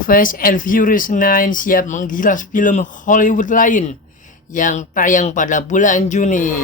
Fast and Furious 9 siap menggilas film Hollywood lain yang tayang pada bulan Juni.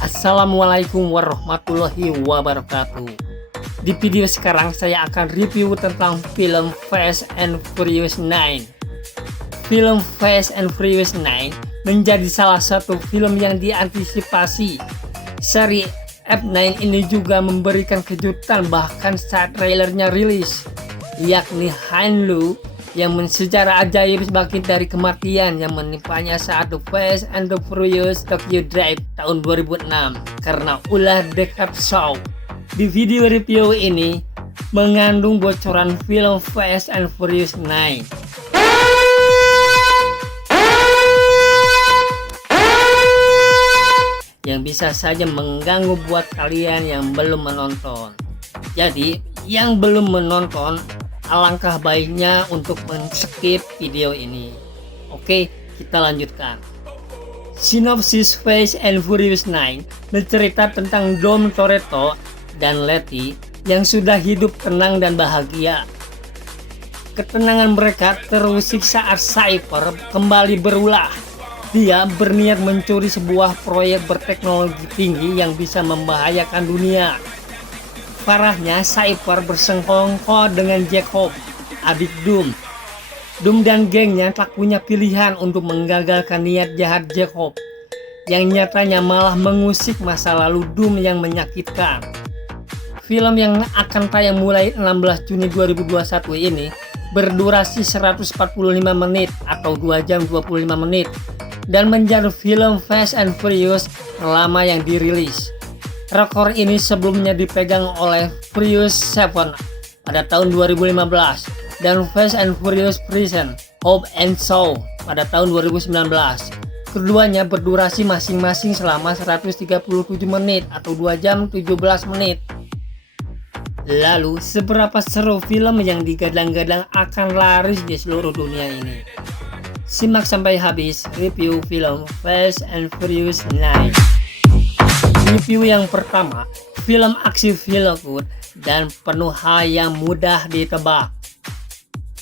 Assalamualaikum warahmatullahi wabarakatuh. Di video sekarang saya akan review tentang film Fast and Furious 9. Film Fast and Furious 9 menjadi salah satu film yang diantisipasi. Seri F9 ini juga memberikan kejutan bahkan saat trailernya rilis, yakni Han Lu yang secara ajaib bangkit dari kematian yang menimpanya saat The Fast and the Furious Tokyo Drive tahun 2006 karena ulah dekat show. Di video review ini mengandung bocoran film Fast and Furious 9. Yang bisa saja mengganggu buat kalian yang belum menonton. Jadi, yang belum menonton, alangkah baiknya untuk men-skip video ini. Oke, kita lanjutkan. Sinopsis Fast and Furious 9 bercerita tentang Dom Toretto dan Letty yang sudah hidup tenang dan bahagia. Ketenangan mereka terusik saat Cypher kembali berulah. Dia berniat mencuri sebuah proyek berteknologi tinggi yang bisa membahayakan dunia. Parahnya, Cypher bersengkongkol dengan Jacob, adik Dom. Dom dan gengnya tak punya pilihan untuk menggagalkan niat jahat Jacob, yang nyatanya malah mengusik masa lalu Dom yang menyakitkan. Film yang akan tayang mulai 16 Juni 2021 ini berdurasi 145 menit atau 2 jam 25 menit dan menjadi film Fast and Furious terlama yang dirilis. Rekor ini sebelumnya dipegang oleh Furious 7 pada tahun 2015 dan Fast and Furious Prison, Hope and Show pada tahun 2019. Keduanya berdurasi masing-masing selama 137 menit atau 2 jam 17 menit. Lalu, seberapa seru film yang digadang-gadang akan laris di seluruh dunia ini? Simak sampai habis review film Fast and Furious 9. Review yang pertama, film aksi feel good dan penuh hal yang mudah ditebak.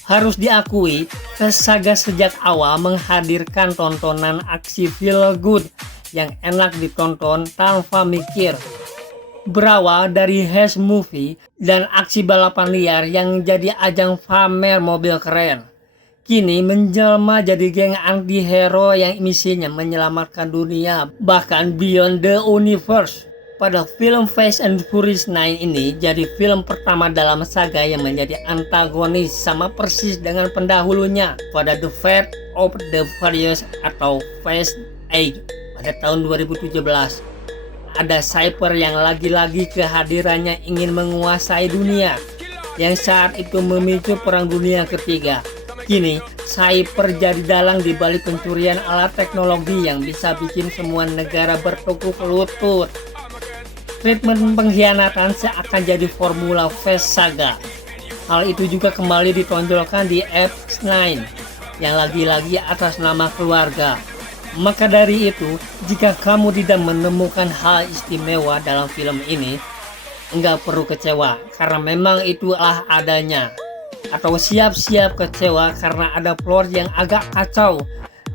Harus diakui, Fast Saga sejak awal menghadirkan tontonan aksi feel good yang enak ditonton tanpa mikir. Berawal dari heist movie dan aksi balapan liar yang jadi ajang pamer mobil keren, kini menjelma jadi geng anti-hero yang misinya menyelamatkan dunia, bahkan beyond the universe. Pada film Fast and Furious 9 ini jadi film pertama dalam saga yang menjadi antagonis, sama persis dengan pendahulunya pada The Fast of the Furious atau Fast 8 pada tahun 2017. Ada Cypher yang lagi-lagi kehadirannya ingin menguasai dunia, yang saat itu memicu perang dunia ketiga. Kini, Cypher jadi dalang di balik pencurian alat teknologi yang bisa bikin semua negara bertekuk lutut. Treatment pengkhianatan seakan jadi formula Fast Saga. Hal itu juga kembali ditonjolkan di F9 yang lagi-lagi atas nama keluarga. Maka dari itu, jika kamu tidak menemukan hal istimewa dalam film ini, enggak perlu kecewa karena memang itulah adanya. Atau siap-siap kecewa karena ada plot yang agak kacau,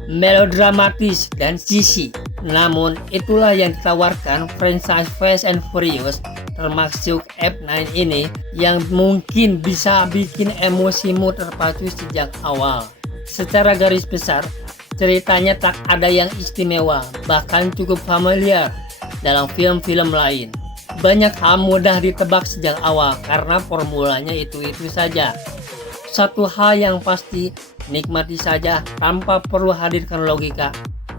melodramatis, dan cheesy. Namun itulah yang ditawarkan franchise Fast and Furious termasuk F9 ini yang mungkin bisa bikin emosimu terpacu sejak awal. Secara garis besar, ceritanya tak ada yang istimewa, bahkan cukup familiar dalam film-film lain. Banyak hal mudah ditebak sejak awal karena formulanya itu-itu saja. Satu hal yang pasti, nikmati saja tanpa perlu hadirkan logika,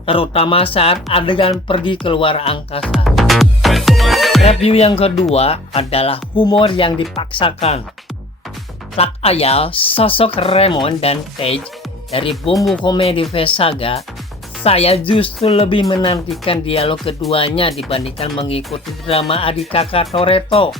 terutama saat adegan pergi keluar angkasa. Review yang kedua adalah humor yang dipaksakan. Tak ayal, sosok Raymond dan Tej dari bumbu komedi Fast Saga, saya justru lebih menantikan dialog keduanya dibandingkan mengikuti drama adik kakak Toretto.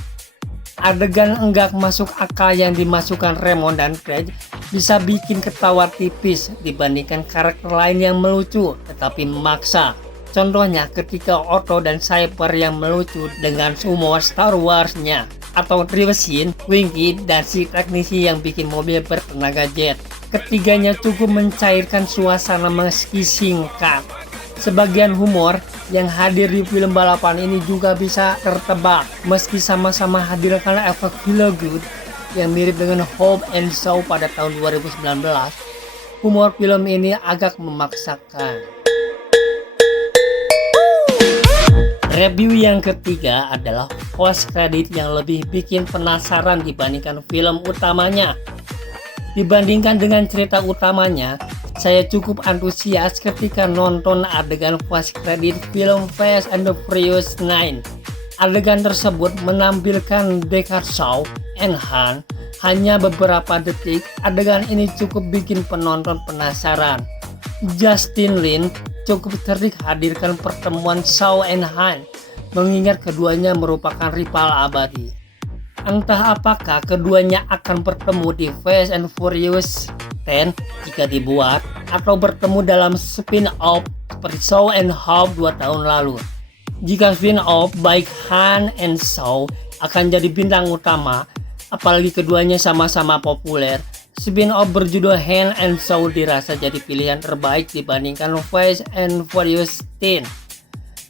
Adegan enggak masuk akal yang dimasukkan Raymond dan Craig bisa bikin ketawa tipis dibandingkan karakter lain yang melucu tetapi memaksa. Contohnya ketika Otto dan Cyber yang melucu dengan humor Star Wars-nya, atau Trivesin, Winky, dan si teknisi yang bikin mobil bertenaga jet. Ketiganya cukup mencairkan suasana meski singkat. Sebagian humor yang hadir di film balapan ini juga bisa tertebak meski sama-sama hadirkan efek feel good yang mirip dengan Hobbs and Shaw pada tahun 2019. Humor film ini agak memaksakan. Review yang ketiga adalah post credit yang lebih bikin penasaran dibandingkan film utamanya. Dibandingkan dengan cerita utamanya, saya cukup antusias ketika nonton adegan post credit film Fast and the Furious 9. Adegan tersebut menampilkan Deckard Shaw and Han hanya beberapa detik. Adegan ini cukup bikin penonton penasaran. Justin Lin cukup tertarik hadirkan pertemuan Shaw and Han, mengingat keduanya merupakan rival abadi. Entah apakah keduanya akan bertemu di Fast and Furious 10 jika dibuat, atau bertemu dalam spin-off seperti Shaw and Hobbs 2 tahun lalu. Jika spin-off, baik Han and Shaw akan jadi bintang utama, apalagi keduanya sama-sama populer. Spin-off berjudul Han and Shaw dirasa jadi pilihan terbaik dibandingkan Fast and Furious 10.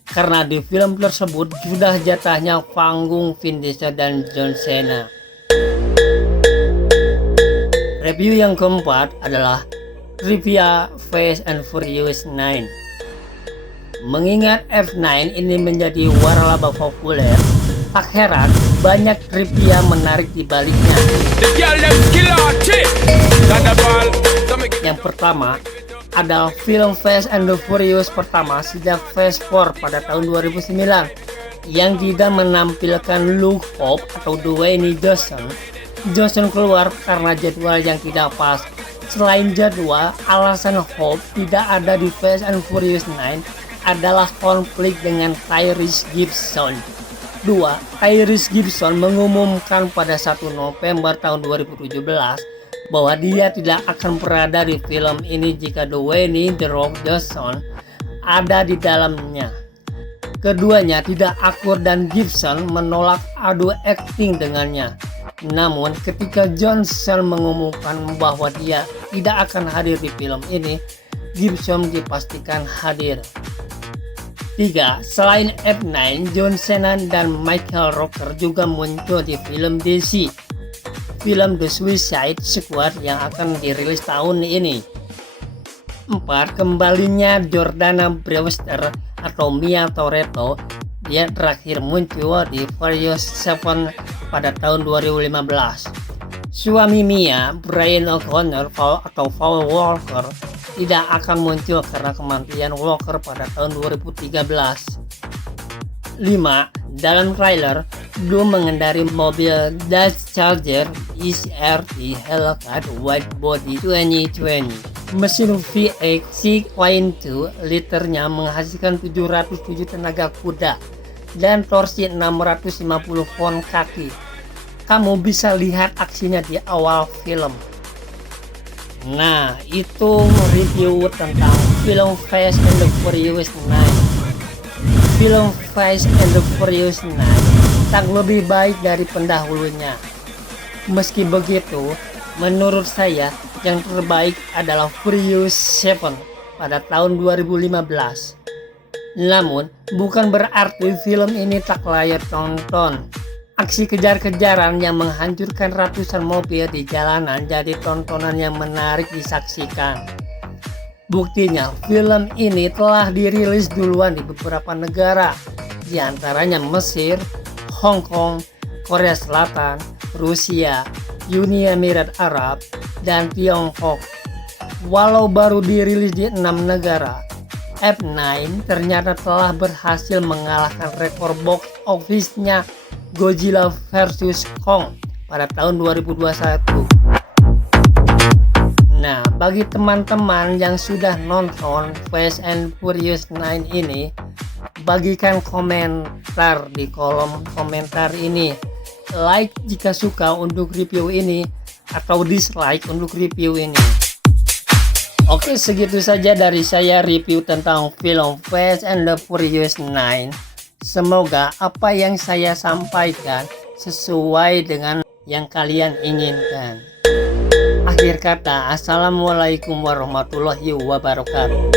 Karena di film tersebut sudah jatahnya panggung Vin Diesel dan John Cena. Review yang keempat adalah trivia Fast and Furious 9. Mengingat F9 ini menjadi waralaba populer, tak heran banyak trivia menarik di baliknya. Yang pertama adalah film Fast and the Furious pertama sejak Fast 4 pada tahun 2009 yang tidak menampilkan Luke Hobbs atau Dwayne Johnson. Johnson keluar karena jadwal yang tidak pas. Selain jadwal, alasan Hobbs tidak ada di Fast and Furious 9 adalah konflik dengan Tyrese Gibson. 2. Tyrese Gibson mengumumkan pada 1 November tahun 2017 bahwa dia tidak akan berada di film ini jika Dwayne The Rock Johnson ada di dalamnya. Keduanya tidak akur dan Gibson menolak adu akting dengannya. Namun ketika Johnson mengumumkan bahwa dia tidak akan hadir di film ini, Gibson dipastikan hadir. 3. Selain F9, John Cena dan Michael Rooker juga muncul di film DC, film The Suicide Squad yang akan dirilis tahun ini. 4. Kembalinya Jordana Brewster atau Mia Toretto. Dia terakhir muncul di Furious 7 pada tahun 2015. Suami Mia, Brian O'Connor atau Paul Walker, tidak akan muncul karena kematian Walker pada tahun 2013. 5. Dalam trailer, Blue mengendari mobil Dodge Charger SRT Hellcat Wide Body 2020. Mesin V8 6.2 liternya menghasilkan 707 tenaga kuda dan torsi 650 pound kaki. Kamu bisa lihat aksinya di awal film. Nah, itu review tentang film Fast and the Furious 9. Film Fast and the Furious 9 tak lebih baik dari pendahulunya. Meski begitu, menurut saya yang terbaik adalah Furious 7 pada tahun 2015. Namun, bukan berarti film ini tak layak tonton. Aksi kejar-kejaran yang menghancurkan ratusan mobil di jalanan jadi tontonan yang menarik disaksikan. Buktinya, film ini telah dirilis duluan di beberapa negara, di antaranya Mesir, Hong Kong, Korea Selatan, Rusia, Uni Emirat Arab, dan Tiongkok. Walau baru dirilis di 6 negara, F9 ternyata telah berhasil mengalahkan rekor box office-nya Godzilla vs Kong pada tahun 2021. Nah, bagi teman-teman yang sudah nonton Fast and Furious 9 ini, bagikan komentar di kolom komentar ini. like jika suka untuk review ini, atau dislike untuk review ini. Oke, segitu saja dari saya review tentang film Fast and the Furious 9. Semoga apa yang saya sampaikan sesuai dengan yang kalian inginkan. Akhir kata, assalamualaikum warahmatullahi wabarakatuh.